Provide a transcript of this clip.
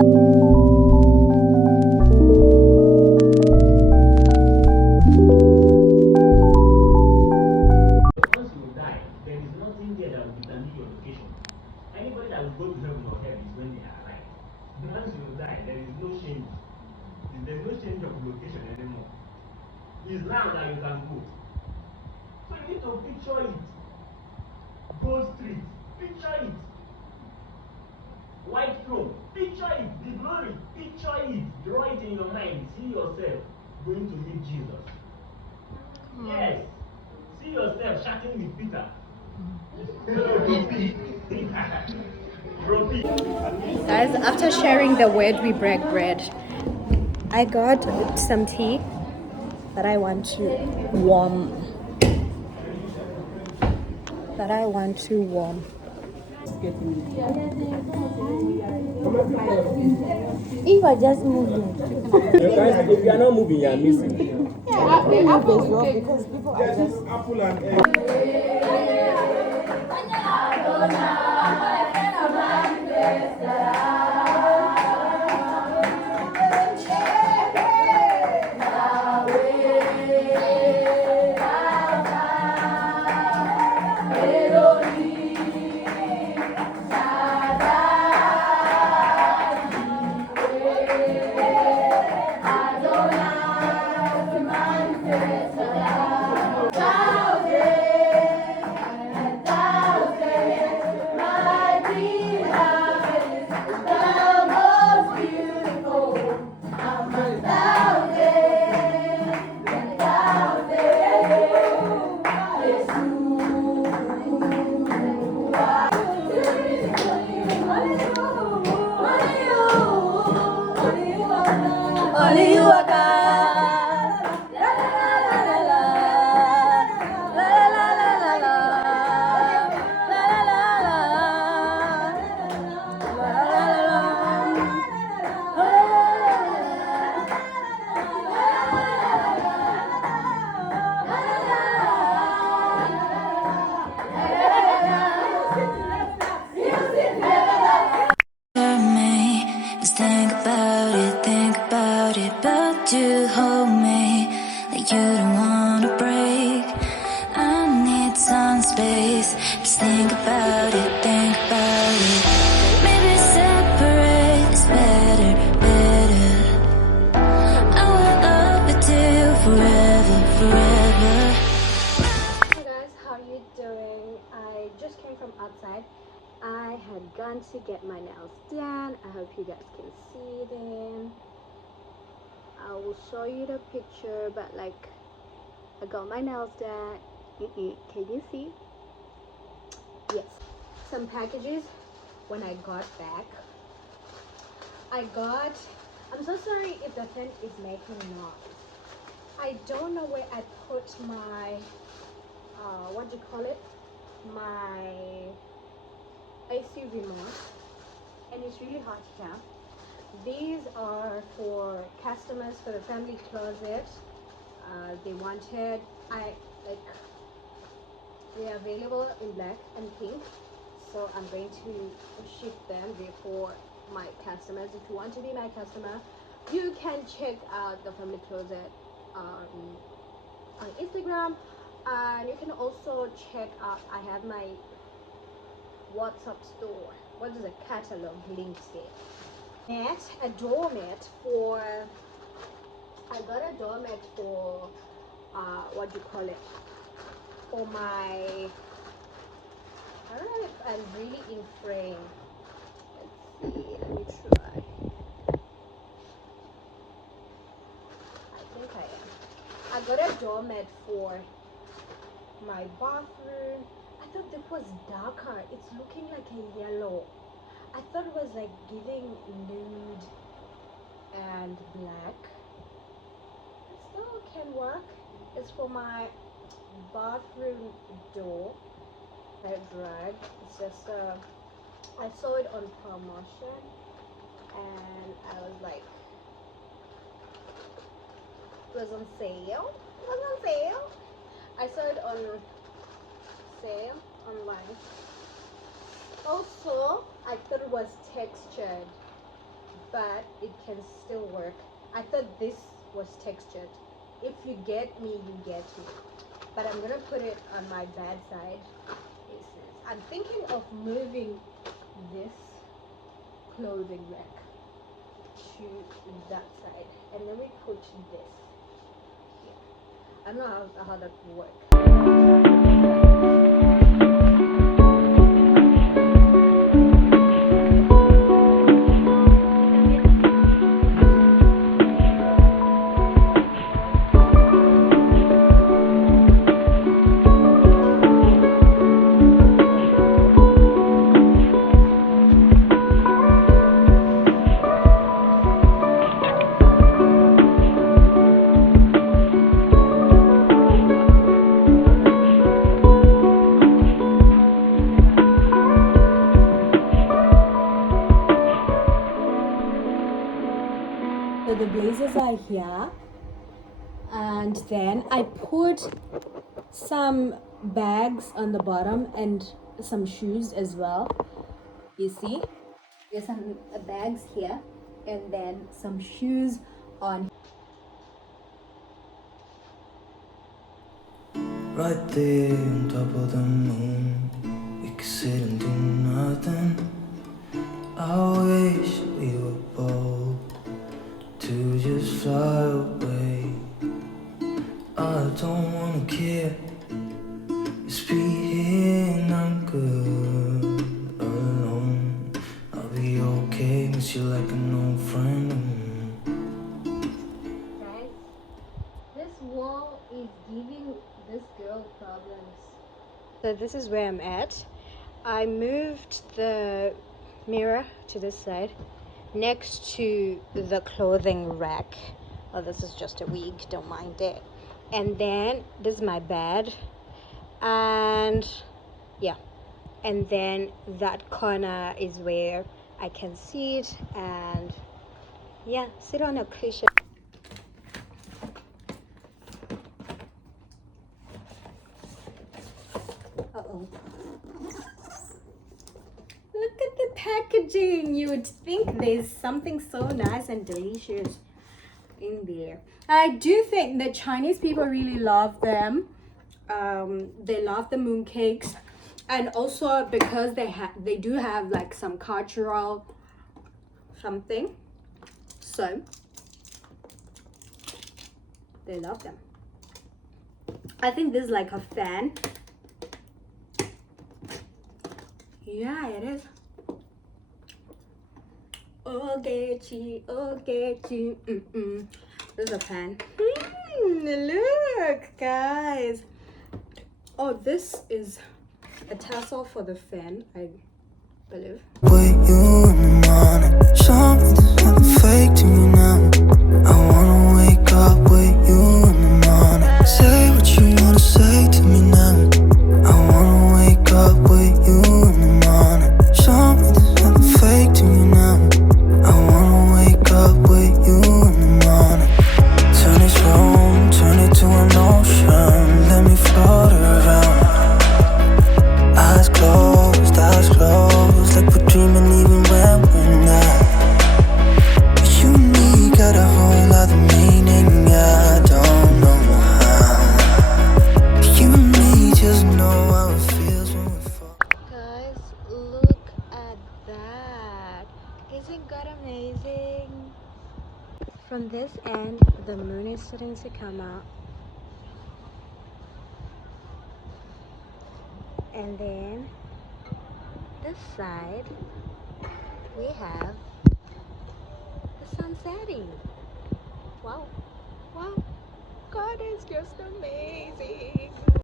Once you die, there is nothing there that will determine your location. Anybody that will go to heaven or hell is when they are alive. Once you die, there is no change. There is no change of location anymore. It's now that you can go. So you need to picture it. Gold Street, picture it. White throne, picture it. The glory, picture it. Draw it in your mind. See yourself going to meet Jesus. Yes. See yourself chatting with Peter. Guys, after sharing the word, we break bread. I got some tea that I want to warm. If I just moving. Guys, if you are not moving, you are missing. Yeah, they have as well because people are just Apple and egg. Only you are God. La la la la la. La la la la la. La la la Me, just think about it, but you hold me like you don't wanna break. I need some space, just think about it. Maybe separate is better. I will love you till forever. Hey guys, how you doing? I just came from outside. I had gone to get my nails done. I hope you guys can see them. I will show you the picture, but like I got my nails done. Can you see? Yes. Some packages when I got back. I'm so sorry if the fan is making noise. I don't know where I put my what do you call it? My AC remote, and it's really hot here. These are for customers for the family closet. They wanted, they're available in black and pink, so I'm going to ship them before my customers. If you want to be my customer, you can check out the family closet on Instagram, and you can also check out, I have my WhatsApp store. What is a catalog link there? A doormat for, I got a doormat for what do you call it, for my, I don't know if I'm really in frame. Let's see, let me try. I think I am. I got a doormat for my bathroom. I thought it was darker. It's looking like a yellow. I thought it was like giving nude and black. It still can work. It's for my bathroom door. Hair drag. It's just I saw it on promotion and I was like, it was on sale. It was on sale. I saw it on sale online. Also, I thought it was textured but it can still work. I thought this was textured. If you get me, you get me. But I'm gonna put it on my bad side. I'm thinking of moving this clothing rack to that side, and then we put this here. I don't know how that will work. So the blazers are here, and then I put some bags on the bottom and some shoes as well. You see, there's some bags here, and then some shoes on. Right there on top of the moon, we could sit and do nothing. I wish we were bold to just fly away. I don't wanna care, just be here and I'm good alone. I'll be okay, miss you like an old friend. Guys, this wall is giving this girl problems. So this is where I'm at. I moved the mirror to this side next to the clothing rack. Oh, this is just a wig, don't mind it. And then this is my bed, and yeah, and then that corner is where I can sit and yeah, sit on a cushion. Uh-oh. Look at the packaging. You would think there's something so nice and delicious in there. I do think that Chinese people really love them. They love the mooncakes, and also because they do have like some cultural something, so they love them. I think this is like a fan. Yeah, it is. Ogechi, ogechi. This is a fan. Look, guys. Oh, this is a tassel for the fan, I believe. Wait, you in the morning, show me there's nothing fake to me now. I wanna wake up with you in the morning. Say what you wanna say to me now. I wanna wake up with you in the morning. Show me there's nothing fake to me now. I wanna wake up with you in the morning. Turn this room, turn it to an ocean. Let me float around. Eyes closed, like we're dreaming even when we're not. You and me got a whole other meaning, I don't know how. You and me just know how it feels when we fall. Guys, look at that. Isn't God amazing? From this end, the moon is starting to come out. And then this side, we have the sun setting. Wow. Wow. God is just amazing.